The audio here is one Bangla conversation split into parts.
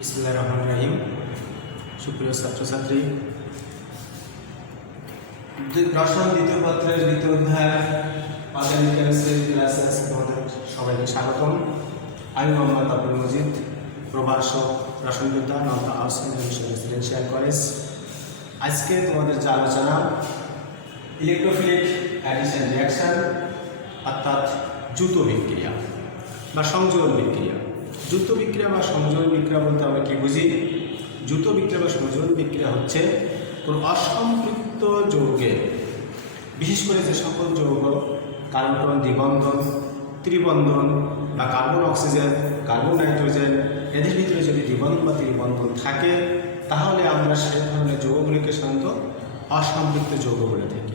বিসমিল্লাহির রহমানির রহিম। সুপ্রিয় ছাত্রছাত্রী, রসায়ন দ্বিতীয় পত্রের দ্বিতীয় অধ্যায় অর্গানিক কেমিস্ট্রি ক্লাসে আজকে তোমাদের সবাইকে স্বাগতম। আমি মোহাম্মদ আব্দুল মজিদ, প্রভাষক রসায়নবিদ্যা, নর্থ আউটসাইড রেসিডেন্সিয়াল কলেজ। আজকে তোমাদের যে আলোচনা ইলেকট্রোফিলিক অ্যাডিশন রিঅ্যাকশন, অর্থাৎ যুত বিক্রিয়া বা সংযোজন বিক্রিয়া। যুত বিক্রিয়া বা সংযোজন বিক্রিয়া বলতে আমরা কী বুঝি? যুত বিক্রিয়া বা সংযোজন বিক্রিয়া হচ্ছে কোনো অসম্পৃক্ত যৌগে, বিশেষ করে যে সকল যৌগ কার্বন দ্বিবন্ধন, ত্রিবন্ধন বা কার্বন অক্সিজেন, কার্বন নাইট্রোজেন, এদের ভিতরে যদি দ্বিবন্ধন বা ত্রিবন্ধন থাকে তাহলে আমরা সেই ধরনের যৌগগুলিকে সাধারণত অসম্পৃক্ত যৌগ বলে থাকি।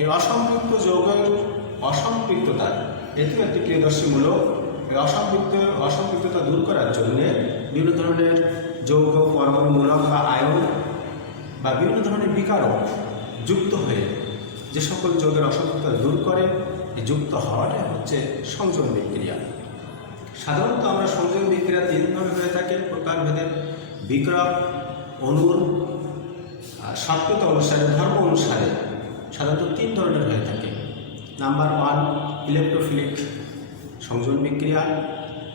এই অসম্পৃক্ত যৌগের অসম্পৃক্ততা এটিও একটি ক্রিয়াদর্শীমূলক। এই অসম্পৃক্ততা দূর করার জন্য বিভিন্ন ধরনের যৌগ পরমাণুমূলক বা আয়ন বা বিভিন্ন ধরনের বিকারক যুক্ত হয়ে যে সকল যৌগের অসম্পৃক্ততা দূর করে, এই যুক্ত হওয়াটা হচ্ছে সংযোজন বিক্রিয়া। সাধারণত আমরা সংযোজন বিক্রিয়া তিনভাবে হয়ে থাকে প্রকারভেদে। বিক্রয়ক অণুর সক্রিয়তা অনুসারে, ধর্ম অনুসারে সাধারণত তিন ধরনের হয়ে থাকে। নাম্বার 1 ইলেকট্রোফিলিক সংযোজন বিক্রিয়া,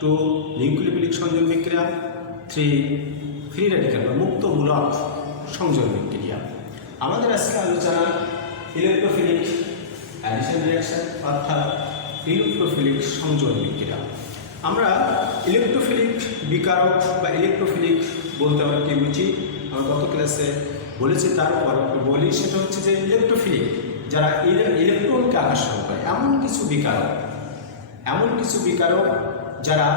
2 নিউক্লিওফিলিক সংযোজন বিক্রিয়া, 3 ফ্রি রেডিক্যাল বা মুক্তমূলক সংযোজন বিক্রিয়া। আমাদের আজকে আলোচনা ইলেকট্রোফিলিক অ্যাডিশন রিঅ্যাকশন অর্থাৎ ইলেকট্রোফিলিক সংযোজন বিক্রিয়া। আমরা ইলেকট্রোফিলিক বিকারক বা ইলেকট্রোফিলিক বলতে আমরা কী বুঝি আমরা গত ক্লাসে বলেছি, তারপর বলি। সেটা হচ্ছে যে ইলেকট্রোফিলিক যারা ইলেকট্রনকে আকর্ষণ করে এমন কিছু বিকারক যারা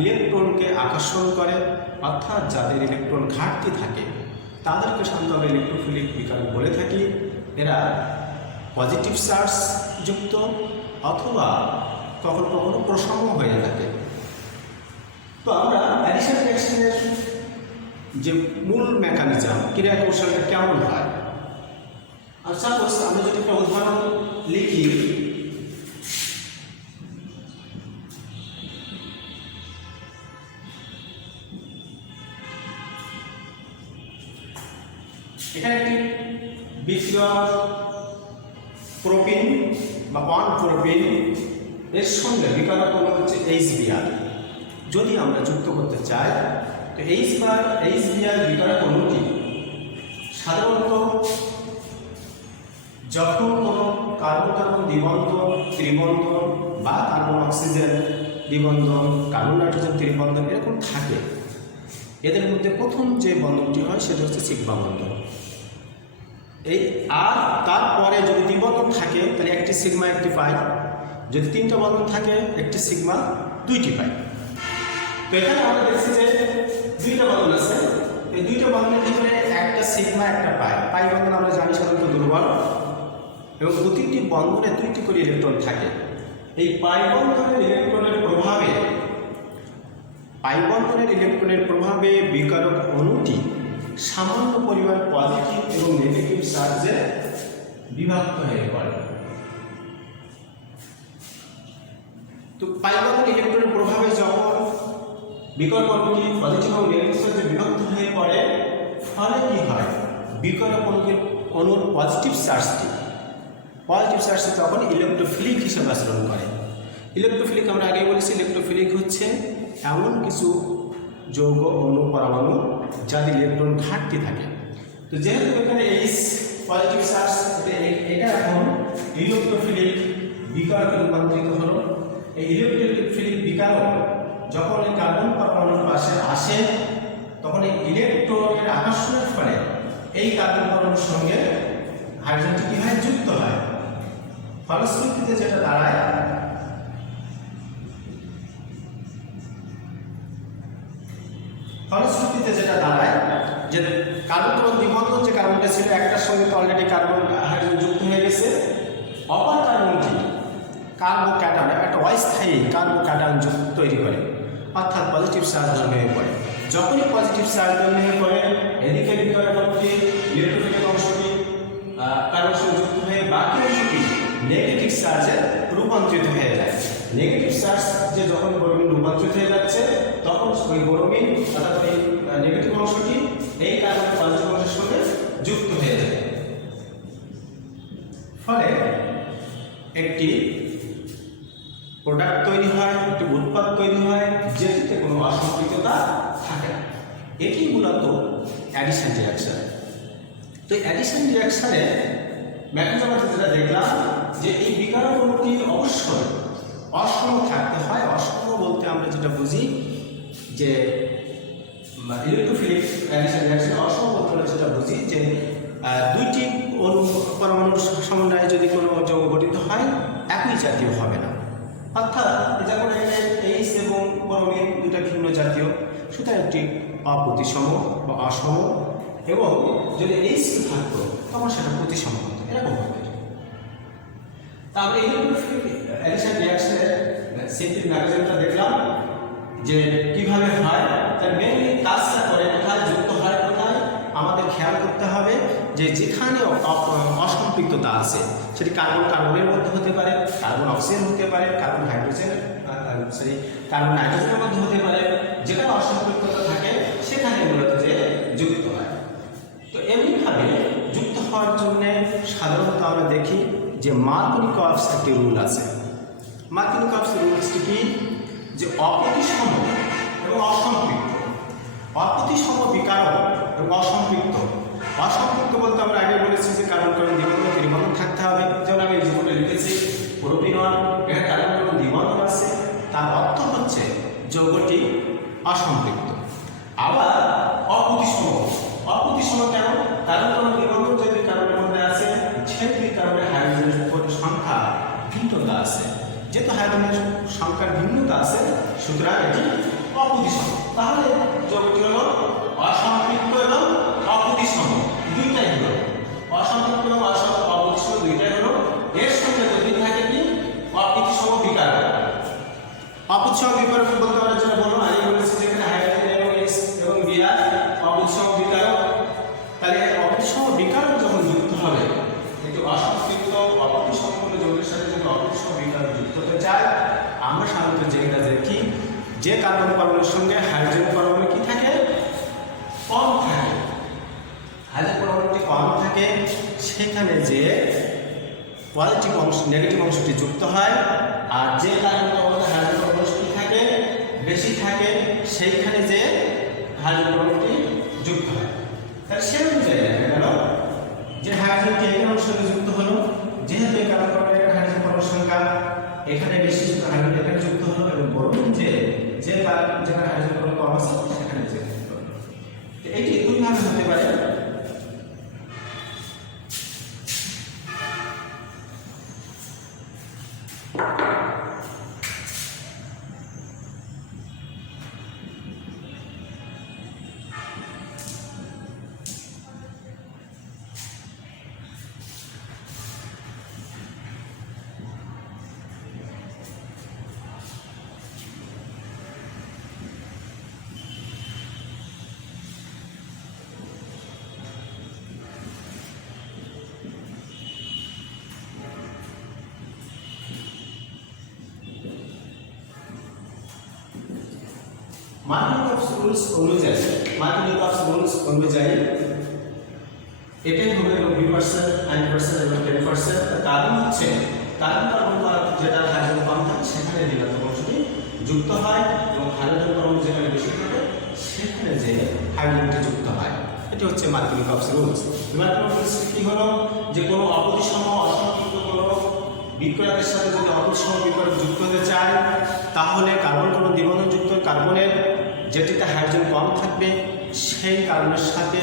ইলেকট্রনকে আকর্ষণ করে, অর্থাৎ যাদের ইলেকট্রন ঘাটতি থাকে তাদেরকে সাধারণত আমরা ইলেকট্রোফিলিক বিকারক বলে থাকি। এরা পজিটিভ চার্জ যুক্ত অথবা কখনো কখনো প্রসম হয়ে থাকে। তো আমরা অ্যাডিশন রিঅ্যাকশনের যে মূল মেকানিজম, ক্রিয়া কৌশলটা কেমন হয়, আচ্ছা আমরা যদি একটা উদাহরণ লিখি, এখানে একটি বিক্রিয়ক প্রোপিন বা 1 প্রোপিন এর সঙ্গে বিকারক অণু হচ্ছে HBr যদি আমরা যুক্ত করতে চাই, তো HBr বিকারক অণুটি সাধারণত যখন কোনো কার্বন কার্বন দ্বিবন্ধন, ত্রিবন্ধন বা কার্বন অক্সিজেন দ্বিবন্ধন, কার্বন নাইট্রোজেন ত্রিবন্ধন এরকম থাকে, এদের মধ্যে প্রথম যে বন্ধনটি হয় সেটা হচ্ছে সিগমা বন্ধন। এই আর তারপরে যদি দ্বিবন্ধন থাকে তাহলে একটি সিগমা একটি পাই, যদি 3টা বন্ধন থাকে একটি সিগমা 2টি পাই। তো এখানে আমরা দেখছি যে 2টা বন্ধন আছে, এই 2টা বন্ধনের ভিতরে একটা সিগমা একটা পাই বন্ধন আমরা জানি সাধারণত দুর্বল এবং প্রতিটি বন্ধনে 2টি করে ইলেকট্রন থাকে। এই পাই বন্ধনের ইলেকট্রনের প্রভাবে বিকারক অণুটি সামান্য পরিমাণ পজিটিভ এবং নেগেটিভ চার্জে বিভক্ত হয়ে পড়ে। তো পাই বন্ধনের ইলেকট্রনের প্রভাবে যখন বিকারক অণুটি পজিটিভ এবং নেগেটিভ চার্জে বিভক্ত হয়ে পড়ে, ফলে কি হয়, বিকারক অণুর পজিটিভ চার্জটি তখন ইলেকট্রোফিলিক হিসেবে আচরণ করে। ইলেকট্রোফিলিক আমরা আগেই বলেছি, ইলেকট্রোফিলিক হচ্ছে এমন কিছু যৌগ অণু পরমাণু যাদের ইলেকট্রন ঘাটতি থাকে। তো যেহেতু এখানে পজিটিভ চার্জ, এটা এখন ইলেকট্রোফিলিক বিকারকে রূপান্তরিত হলো। এই ইলেকট্রোফিলিক বিকারক যখন এই কার্বন পরমাণুর পাশে আসে তখন এই ইলেকট্রনের আকর্ষণের ফলে এই কার্বন পরমাণুর সঙ্গে হাইড্রোজেনটি কি হয়, যুক্ত হয়। ফলশ্রুতিতে যেটা দাঁড়ায় যে কার্বন দ্বিবন্ধন যে কার্বনটা ছিল একটার সঙ্গে তো অলরেডি কার্বন হাইড্রোজেন যুক্ত হয়ে গেছে, অপর কার্বনটি কার্বোক্যাটায়ন একটা অস্থায়ী কার্বোক্যাটায়ন তৈরি করে, অর্থাৎ পজিটিভ চার্জ ধর্মী হয়ে পড়ে। যখনই পজিটিভ চার্জ ধর্মী হয়ে পড়ে, এদিকে বিকারক অণুটি ইলেকট্রোফিলিক অংশটি কার্বন সঙ্গে যুক্ত হয়ে বাকি অংশটি নেগেটিভ চার্জে রূপান্তরিত হয়ে যায়। নেগেটিভ চার্জ যে যখন ব্রোমিন রূপান্তরিত হয়ে যাচ্ছে তখন ওই ব্রোমিন অর্থাৎ এটি মূলত অ্যাডিশন রিয়াকশন। তো অ্যাডিশন রিয়াকশনে মেকানিজম যেটা দেখলাম যে এই বিকারকটি অবশ্যই অসম থাকতে হয়। অসম বলতে আমরা যেটা বুঝি যে ইলেকট্রোফিলিক অ্যাডিশন রিয়াকশনে অসম বলতে আমরা যেটা বুঝি যে দুইটি পরমাণুর সমন্বয়ে যদি কোনো যৌগ গঠিত হয় একই জাতীয় হবে না, অর্থাৎ যেমন এখানে এইচ এবং ব্রোমিন দুটা ভিন্ন জাতীয়, সুতরাং একটি অপ্রতিসম বা অসম, এবং যদি এইচ থাকতো তখন সেটা প্রতিসম হতো, এরকম হবে। তা আমরা ইলেকট্রোফিলিক অ্যাডিশন রিয়াকশনের সিম্পল মেকানিজমটা দেখলাম যে কিভাবে হয়, তার মেইনলি কাজটা করে কোথায় যুক্ত হয় কোথায় আমাদের খেয়াল করতে হবে যে যেখানে অসম্পৃক্ততা আছে সেটি কার্বন কার্বনের মধ্যে হতে পারে, কার্বন অক্সিজেন হতে পারে, কার্বন হাইড্রোজেন কার্বন নাইট্রোজেনের মধ্যে হতে পারে, যেখানে অসম্পৃক্ততা থাকে সেখানে মূলত যে যুক্ত হয়। তো এমনিভাবে যুক্ত হওয়ার জন্য সাধারণত আমরা দেখি যে মার্কোনিকভস একটি রুল আছে। মার্কোনিকভস রুলসটি কি, যে অপ্রতিসম এবং অসম্পৃক্ত, অপ্রতিসম বিকারক এবং অসম্পৃক্ত। অসম্পৃক্ত বলতে আমরা আগে বলেছি যে কার্বন কার্বন দ্বিবন্ধন ত্রিবন্ধন থাকতে হবে, যেমন আমি এই জীবনে লিখেছি প্রোপিনন, এখানে কার্বন কার্বন দ্বিবন্ধন আছে, তার অর্থ হচ্ছে যৌগটি অসম্পৃক্ত। আবার অপ্রতিসম, অপ্রতিসম কেন? কার্বন কার্বন দ্বিবন্ধন যদি কার্বনের মধ্যে আছে সেই দুই কার্বনের হাইড্রোজেনের সংখ্যা ভিন্নতা আছে, যেহেতু হাইড্রোজেনের সংখ্যার ভিন্নতা আছে সুতরাং এটি অপ্রতিসম। তাহলে যৌগটি হলো অসম্পৃক্ত এবং অপ্রতিসম, দুইটাই হলো অসম্পৃক্ত এবং অপ্রতিসম দুইটাই হলো। এর সঙ্গে যদি থাকে কি অপ্রতিসম বিকারক। অপ্রতিসম বিকারক বলতে আমরা যেটা বললাম আগে বলেছি যেখানে হাইড্রোজেন এবং এইচ এবং বিআর অপ্রতিসম বিকারক। তাহলে অপ্রতিসম বিকারক যখন যুক্ত হবে, কিন্তু অসম্পৃক্ত অপ্রতিসম যৌগের সাথে যদি অপ্রতিসম বিকারক যুক্ত হতে চায় আমরা সাধারণত যেটা দেখি যে কার্বন পরমাণুর সঙ্গে হাইড্রোজেন পরমাণু কি থাকে, কম থাকে, হাইড্রোজেন পরমাণুটি কম থাকে, সেখানে যে পজিটিভ অংশ নেগেটিভ অংশটি যুক্ত হয়, আর যে কার্বন পরমাণুতে হাইড্রোজেন পরমাণুটি থাকে বেশি থাকে সেইখানে যে হাইড্রোজেন পরমাণুটি যুক্ত হয়। তাহলে সে অনুযায়ী দেখা গেল যে হাইড্রোজেনটি এই অংশে যুক্ত হলো, যেহেতু এই কার্বন পরমাণুর হাইড্রোজেন পরমাণুর সংখ্যা এখানে বেশি হাইড্রোজেন এখানে যুক্ত হলো, এবং বলুন যে যেখানে হাইড্রোজেন পরমাণু কম আছে সেখানে যে যুক্ত হলো। এটি দুইভাবে হতে পারে। মার্কোনিকভস রুলস অনুযায়ী এটাই হবে 90%, 90% এবং 10%। কারণ হচ্ছে কার্বন কার্বন যেটা হাইড্রোজেন কম থাকে সেখানে ঋণাত্মক অংশটি যুক্ত হয়, এবং হাইড্রোজেন পরমাণু যেখানে বেশি থাকে সেখানে যে হাইড্রোজেনটি যুক্ত হয়। এটি হচ্ছে মার্কোনিকভস রুলস। মার্কোনিকভস রুলস কি হলো, যে কোনো অপ্রতিসম অসম্পৃক্ত কোনো বিক্রিয়কের সাথে যদি অপ্রতিসম বিক্রিয়ক যুক্ত হতে চায় তাহলে কার্বন কার্বন দ্বিবন্ধন যুক্ত কার্বনের যেটিতে হাইড্রোজেন কম থাকবে সেই কার্বনের সাথে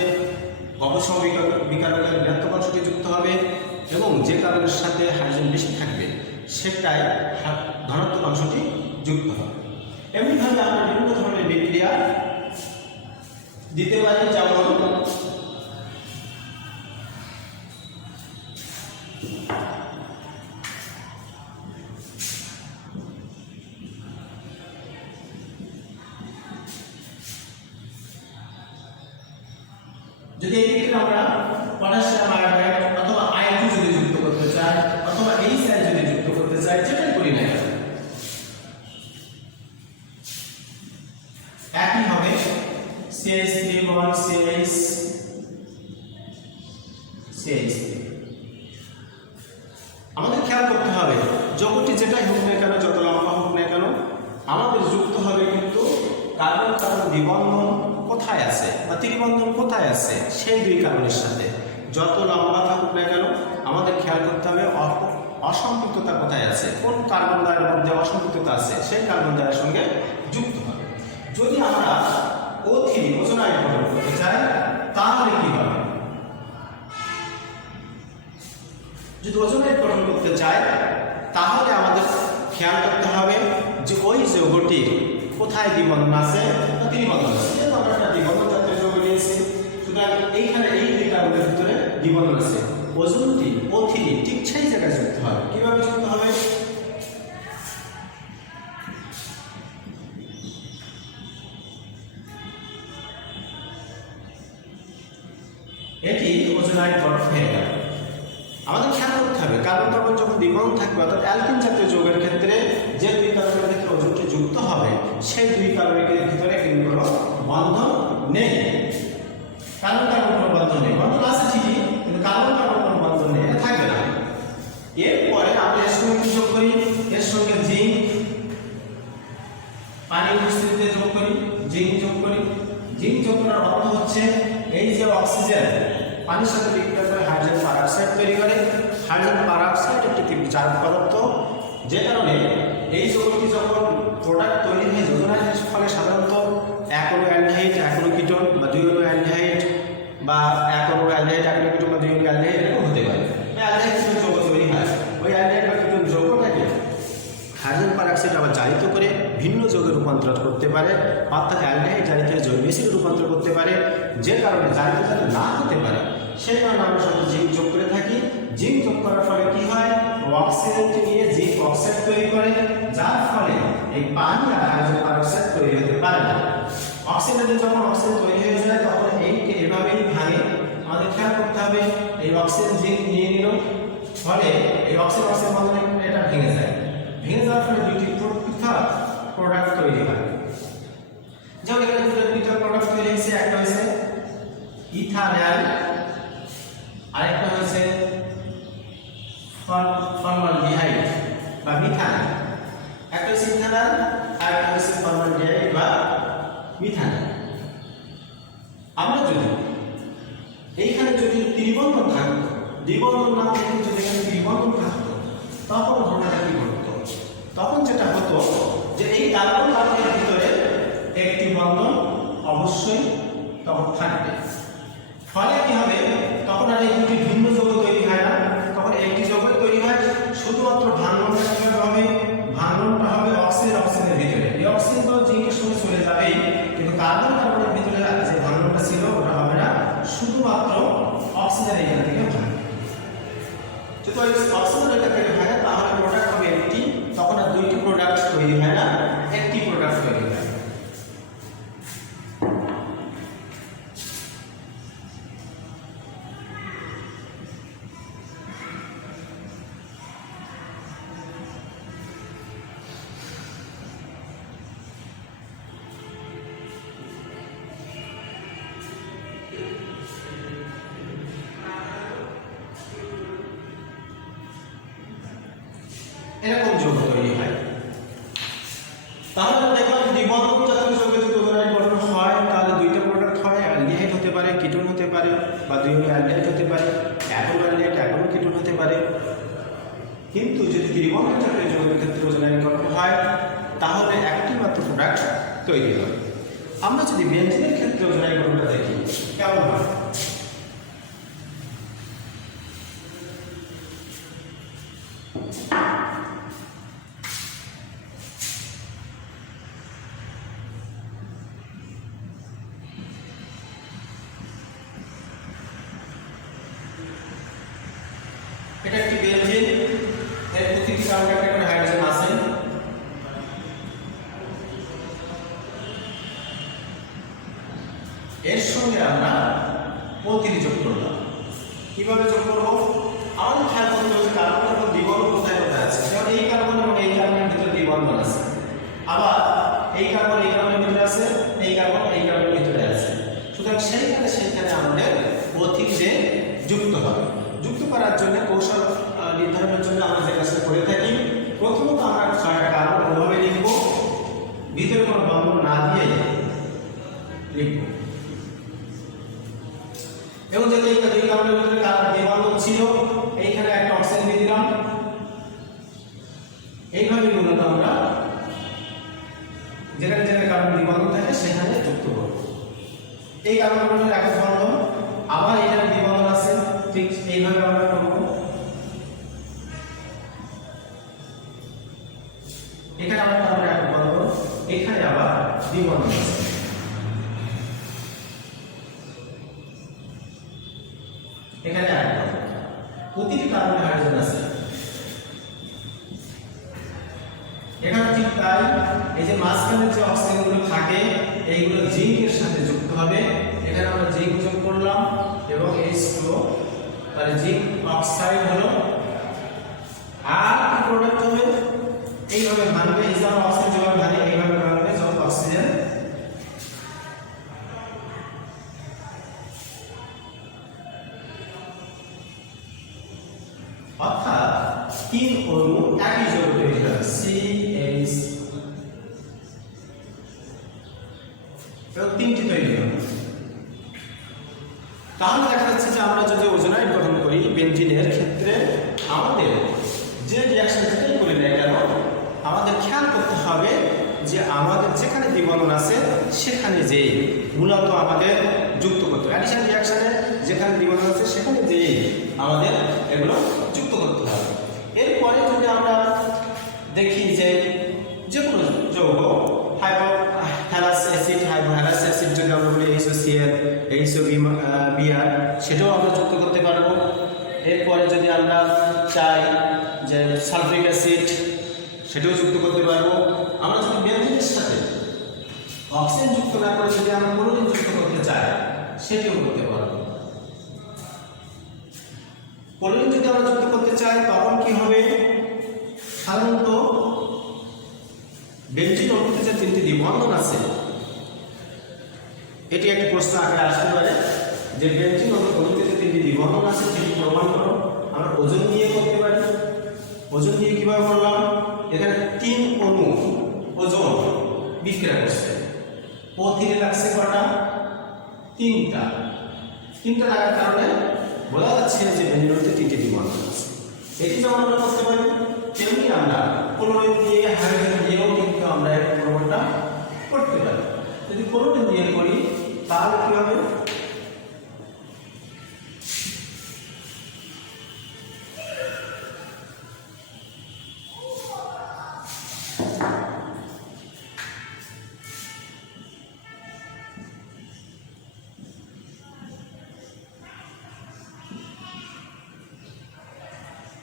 অপ্রতিসম বিকারকের ঋণাত্মক অংশটি যুক্ত হবে, এবং যে কার্বনের সাথে হাইড্রোজেন বেশি থাকবে সেটাই ধনাত্মক অংশটি যুক্ত হবে। এমনিভাবে আমরা বিভিন্ন ধরনের বিক্রিয়া দিতে পারি, যেমন যদি এই ক্ষেত্রে আমরা পটাশিয়াম আয়োডাইড অথবা আয়ন যদি যুক্ত করতে চাই অথবা এইচ যদি যুক্ত করতে চাই, যেটাই করি না একই হবে CH3 বন্ড CH3। আমাদের খেয়াল করতে হবে যৌগটি যেটাই হোক না কেন, যত লম্বা হোক না কেন, আমাদের যুক্ত হবে কিন্তু কার্বন কার্বন দ্বিবন্ধন কোথায় আছে ত্রিবন্ধন কোথায় আছে? সেই দুই কার্বনের সাথে। যত লম্বা থাকুক না কেন আমাদের খেয়াল করতে হবে অসম্পৃক্ততা কোথায় আছে, কোন কার্বন দ্বয়ের মধ্যে অসম্পৃক্ততা আছে, সেই কার্বন দ্বয়ের সঙ্গে যুক্ত হবে। যদি আমরা O3 ওজোন আয়ন গঠন করতে চাই তাহলে কি হবে? যদি ওজোন আয়ন গঠন করতে চাই তাহলে আমাদের খেয়াল করতে হবে যে ওই যৌগটির কোথায় দ্বিবন্ধন আছে না ত্রিবন্ধন আছে। যেহেতু আমরা একটা দ্বিবন্ধন জাতীয় যৌগ নিয়েছি, সুতরাং এইখানে এই দুই কার্বনের ভিতরে দ্বিবন্ধন আছে। ওজোনটি O3 ঠিক সেই জায়গায় যুক্ত হবে। কিভাবে যুক্ত হবে? এটি ওজোন আয়ন গঠন হয়ে গেল। আমাদের খেয়াল করতে হবে কার্বন কার্বন যখন দ্বিবন্ধন থাকবে, অর্থাৎ অ্যালকিন জাতীয় যৌগের ক্ষেত্রে যে দুই কার্বনের ক্ষেত্রে ওজনটি যুক্ত হবে সেই দুই কার্বনের ভিতরে কিন্তু কোনো বন্ধন নেই। কার্বন কার্বন কোনো বন্ধন নেই, বন্ধন আছে ঠিকই কিন্তু কার্বন কার্বন কোনো বন্ধন নেই, এটা থাকবে না। এরপরে আমরা এর সঙ্গে কি যোগ করি? এর সঙ্গে জিঙ্ক, পানি উপস্থিতিতে যোগ করি, জিঙ্ক যোগ করি। জিঙ্ক যোগ করার অর্থ হচ্ছে এই যে অক্সিজেন পানির সাথে বিক্রিয়া করে হাইড্রোজেন পারঅক্সাইড তৈরি করে। হাইড্রোজেন পারঅক্সাইড একটি ক্ষারক পদার্থ, যে কারণে এই যৌগটি যখন প্রোডাক্ট তৈরি হয়ে ওজোন আয়নের ফলে সাধারণত এক অণু অ্যালডিহাইড এক অণু কিটোন বা দুই অণু অ্যালডিহাইড বা এক অণু অ্যালডিহাইড এক অণু কিটোন বা দুই অণু অ্যালডিহাইড এরকম হতে পারে। অ্যালডিহাইড থেকে যৌগ তৈরি হয়, ওই অ্যালডিহাইড বা কিটোন যৌগটাকে হাইড্রোজেন পারঅক্সাইড আবার জারিত করে ভিন্ন যৌগে রূপান্তর করতে পারে, অর্থাৎ অ্যালডিহাইড জারিত হয়ে জৈব অ্যাসিডে রূপান্তর করতে পারে। যে কারণে জারিত যাতে না হতে পারে সেই কারণে আমরা সাথে জিঙ্ক যোগ করে থাকি। জিঙ্ক যোগ করার ফলে কি হয়? অক্সিজেনটি নিয়ে জিঙ্ক অক্সাইড তৈরি করে, যার ফলে এই পানি আর হাইড্রোজেন পারঅক্সাইড তৈরি হতে পারে না। অক্সিজেনে যখন অক্সিজেন তৈরি হয়ে যায় তখন এইকে এভাবেই ভাঙে। আমাদের খেয়াল করতে হবে এই অক্সিজেন জিঙ্ক নিয়ে নিল, ফলে এই অক্সিজেন অক্সিজেন বন্ধনে এটা ভেঙে যায়। ভেঙে যাওয়ার ফলে দুটি পৃথক প্রোডাক্ট তৈরি হয়। যেমন এখানে দুটো পৃথক প্রোডাক্ট তৈরি হয়েছে, একটা হয়েছে ইথানল, আরেকটা হয়েছে ফর্মালডিহাইড বা মিথানল। একটা হচ্ছে ইথানল, আরেকটা হচ্ছে ফর্মালডিহাইড বা মিথানল। আমরা যদি এইখানে যদি ত্রিবন্ধন থাকতো, দ্বিবন্ধন না থেকে যদি এখানে ত্রিবন্ধন থাকতো তখন ঘটনাটা কি ঘটতো? তখন যেটা হতো যে এই কার্বন কার্বনের ভিতরে একটি বন্ধন অবশ্যই তখন থাকবে। ফলে কি হবে? তখন আর এই দুটি ভিন্ন যৌগ তৈরি হয় না, তখন একটি যৌগ তৈরি হয়। শুধুমাত্র ভাঙনটা কিভাবে হবে? ভাঙনটা হবে অক্সিজেন অক্সিজেনের ভিতরে। এই অক্সিজেন তো জিঙ্কের সঙ্গে চলে যাবেই, কিন্তু কার্বন কার্বনের ভিতরে যে ভাঙনটা ছিল ওটা হবে না, শুধুমাত্র অক্সিজেন এখান থেকে ভাঙবে। যদি অক্সিজেন এখান থেকে ভাঙে তাহলে প্রোডাক্ট হবে একটি, তখন আর দুইটি প্রোডাক্ট তৈরি হয় না, একটি প্রোডাক্ট তৈরি হয়। এরকম যৌগ তৈরি হয়। তাহলে দেখলাম দ্বিবন্ধন জাতীয় যৌগে যদি ওজোন আয়ন গঠন হয় তাহলে দুইটা প্রোডাক্ট হয়, অ্যালডিহাইড হতে পারে, কিটোন হতে পারে বা দুই অণু অ্যালডিহাইড হতে পারে, এক অণু অ্যালডিহাইড এক অণু কিটোন হতে পারে। কিন্তু যদি ত্রিবন্ধন জাতীয় যৌগের ক্ষেত্রে ওজোন আয়ন গঠন হয় তাহলে একটি মাত্র প্রোডাক্ট তৈরি হবে। আমরা যদি বেনজিনের ক্ষেত্রে ওজোন আয়ন গঠনটা দেখি কেমন হয়? এটা একটি বেনজিন, এর প্রতিটি কার্বন একটা করে হাইড্রোজেন আছে। এর সঙ্গে আমরা O3 যোগ করলাম। কিভাবে যোগ করব? আমাদের খেয়াল করতে হবে কার্বন কার্বন দ্বিবন্ধন কোথায় কোথায় আছে। যেমন এই কার্বন এবং এই কার্বনের ভিতরে দ্বিবন্ধন আছে, আবার এই কার্বন এই কার্বনের ভিতরে আছে, এই কার্বন এই কার্বনের ভিতরে আছে। সুতরাং সেইখানে আমাদের O3 যুক্ত হবে। যুক্ত করার জন্য কৌশল নির্ধারণের জন্য আমরা যে কাজটা করে থাকি, প্রথমত আমরা ছয়টা কার্বন ওভাবে লিখব, ভিতরে কোনো বন্ধন না দিয়ে লিখব। এবং যদি এই দুই কার্বনের ভিতরে দ্বিবন্ধন ছিল, এইখানে একটা অক্সিজেন দিয়ে দিলাম। এইভাবে মূলত আমরা যেখানে যেখানে কার্বন দ্বিবন্ধন থাকে সেখানে যুক্ত করব। এই কার্বনের একক বন্ধন, আবার এখানে দ্বিবন্ধন আছে, ঠিক এইভাবে আমরা করব। এখানে আবার কার্বনের একক বন্ধন, এখানে আবার দ্বিবন্ধন আছে। এখানে প্রতিটি কার্বনে হাইড্রোজেন আছে। এখানে ঠিক তাই, এই যে মাঝখানে যে অক্সিজেনগুলো থাকে এইগুলো জিঙ্কের সাথে যুক্ত হবে। এখানে আমরা জিঙ্ক যোগ করলাম এবং H2O, তাহলে জিঙ্ক অক্সাইড হলো। আর কি প্রোডাক্ট হবে? এইভাবে ভাঙবে, এই যে অক্সিজেন যেভাবে ভাঙে এইভাবে ভাঙবে যত অক্সিজেন। অর্থাৎ 3 অণু একই যৌগ তৈরি হয়, CH এবং 3টি তৈরি হবে। তাহলে দেখা যাচ্ছে যে আমরা যদি ওজোনাইড গঠন করি বেনজিনের ক্ষেত্রে আমাদের যে রিঅ্যাকশনটাই করি না কেন, আমাদের খেয়াল করতে হবে যে আমাদের যেখানে দ্বিবন্ধন আছে সেখানে যে মূলত আমাদের যুক্ত করতে হবে। অ্যাডিশন রিঅ্যাকশনে যেখানে দ্বিবন্ধন আছে সেখানে যে আমাদের এগুলো যুক্ত করতে হবে। এরপরে যদি আমরা দেখি যে যে কোনো যৌগ হাইপোহ্যালাস অ্যাসিড, হাইপোহ্যালাস অ্যাসিড যদি আমরা বলি HOCl, HOBr, সেটাও আমরা যুক্ত করতে পারবো। এরপরে যদি আমরা চাই যে সালফিক অ্যাসিড, সেটাও যুক্ত করতে পারবো। আমরা যদি বেনজিনের সাথে অক্সিজেন যুক্ত না করে যদি আমরা ক্লোরিন যুক্ত করতে চাই সেটাও করতে পারবো। ক্লোরিন যদি আমরা যুক্ত করতে চাই তখন কি হবে? সাধারণত বেনজিন অণুতে যে 3টি দ্বিবন্ধন আছে, এটি একটা প্রশ্ন আগে আসতে পারে যে বেনজিন অণুতে যে 3টি দ্বিবন্ধন আছে সেটি প্রমাণ করো। আমরা ওজন দিয়ে করতে পারি। ওজন দিয়ে কিভাবে করলাম? এখানে 3 অণু ওজন বিক্রিয়া করছে, প্রতিটি লাগছে কটা? 3টা লাগার কারণে বলা যাচ্ছে যে বেনজিন অণুতে 3টি দ্বিবন্ধন আছে। এটি যেমন আমরা করতে পারি, তেমনি আমরা ক্লোরিন দিয়ে হাইড্রোজেন দিয়েও কিন্তু আমরা এই প্রমাণটা করতে পারি। যদি ক্লোরিন দিয়ে করি তাহলে কি হবে?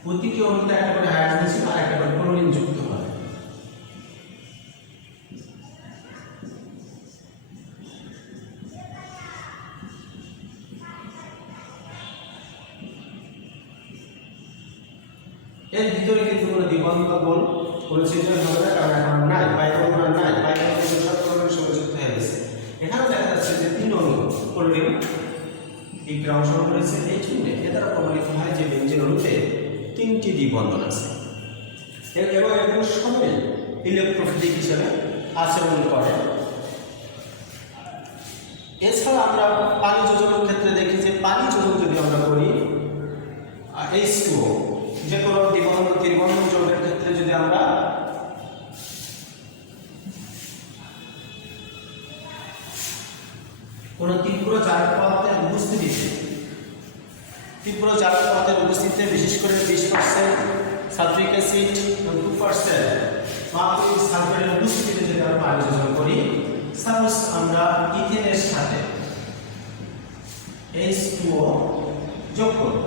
প্রতিটি অণুতে একটা করে হাইড্রোজেন ছিল আর একটা করে ক্লোরিন যুক্ত হয়। এর ভিতরে কিন্তু কোনো দ্বিবন্ধক বল কোনো সিস্টেম হবে না, কারণ এখন নাই, পাইবন্ধন নাই, পাইবন্ধন সব ক্লোরিনের সঙ্গে যুক্ত হয়ে গেছে। এখানে দেখা যাচ্ছে যে 3 অণু ক্লোরিন এই গ্রাউন্ড সমান করেছে, এই জন্য এ দ্বারা প্রমাণিত হয় যে বেনজিন অণুতে 3টি দ্বিবন্ধন আছে এবং এগুলো সবই ইলেকট্রোফিলিক হিসেবে আচরণ করে। এছাড়া আমরা পানি যোজনের ক্ষেত্রে দেখি যে পানি যোজন যদি আমরা করি H2O, যে কোনো ত্রিবন্ধন যৌগের ক্ষেত্রে যদি আমরা কোনো তীব্র জারক পদার্থের উপস্থিতিতে বিশেষ করে 20% সালফিক অ্যাসিড এবং 2% মাকুরিক সালফেটের উপস্থিতিতে যদি আমরা পানি যোজন করি, সাপোজ আমরা ইথেনের সাথে H2O যোগ করব,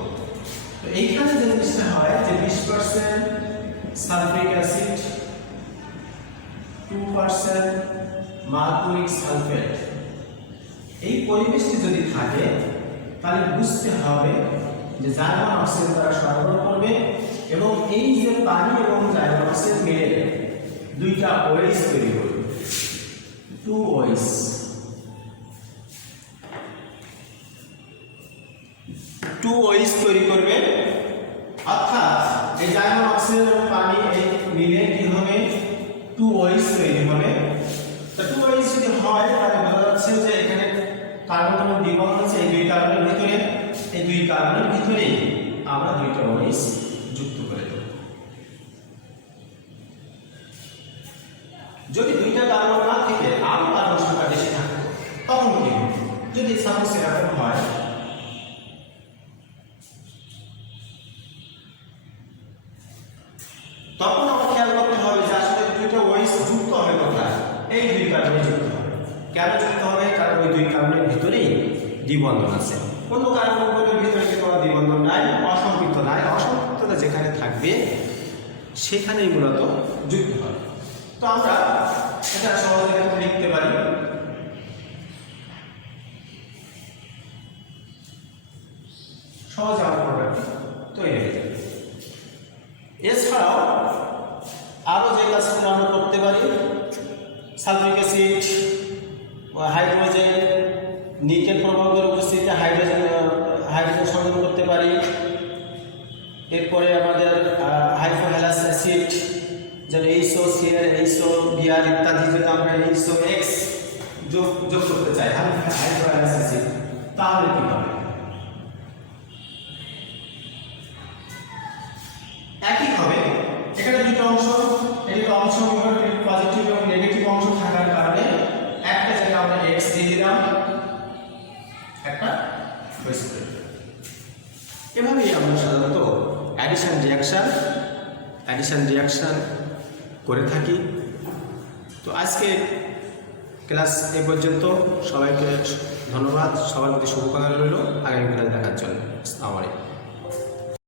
তো এইখানে যে জিনিসটা হয় যে 20% সালফিক অ্যাসিড, 2% মাকুরিক সালফেট, এই পরিবেশটি যদি থাকে তাহলে বুঝতে হবে যে জার্মান অক্সিজেন দ্বারা সরবরাহ করবে এবং এই যে পানি এবং জার্মান অক্সিজেন মিলে 2টা OH তৈরি করবে, 2 OH। তৈরি করবে, অর্থাৎ এই জার্মান অক্সিজেন এবং পানি এই মিলে কি হবে? 2 OH তৈরি হবে। তো 2 OH যদি হয় তাহলে বোঝা যাচ্ছে যে এখানে কার্বন এবং দ্বিবন্ধন আছে এই দুই কার্বনের ভিতরে এই দুই কার্বনের ভিতরে আমরা দুইটা OH যুক্ত করে দেব। যদি দুইটা কার্বন না থেকে আরো কার্বন সংখ্যা বেশি থাকে তখন কি হবে? যদি সাপোজ এরকম হয়, তখন আমরা খেয়াল করতে হবে যে আসলে দুইটা OH যুক্ত হবে কোথায়? এই দুই কার্বনে যুক্ত হবে। কেন যুক্ত হবে? কারণ ওই দুই কার্বনের ভিতরেই দ্বিবন্ধন আছে। অন্য কার্বনের ভিতরে কিন্তু দ্বিবন্ধন নাই, অসম্পৃক্ত নাই। অসম্পৃক্ততা যেখানে থাকবে সেখানেই মূলত যুক্ত হবে। তো আমরা এটা সহজে লিখতে পারি, সহজে আমার প্রোডাক্ট তৈরি হয়ে যাবে। এছাড়াও আরো যে কাজগুলো আমরা করতে পারি, সালফিক অ্যাসিড, হাইড্রোজেন, নিকেল প্রভাবের উপস্থিতিতে হাইড্রোজেন সংযোগ করতে পারি। এরপরে আমাদের হাইড্রোহ্যালাস অ্যাসিড, যেমন HOCl, HOBr ইত্যাদি যদি আমরা HOX যোগ করতে চাই হাইড্রোহ্যালাস অ্যাসিড, তাহলে কি হবে? একই হবে। এখানে দুটো অংশ, এদিকে অংশ পজিটিভ এবং নেগেটিভ অংশ থাকার কারণে একটা জায়গায় আমরা X দিয়ে দিলাম, একটা হয়েছে। এভাবেই আমরা সাধারণত অ্যাডিশন রিঅ্যাকশন করে থাকি। তো আজকে ক্লাস এ পর্যন্ত। সবাইকে ধন্যবাদ, সবার প্রতি শুভকামনা রইল আগামী ক্লাস দেখার জন্য। আসসালামু আলাইকুম।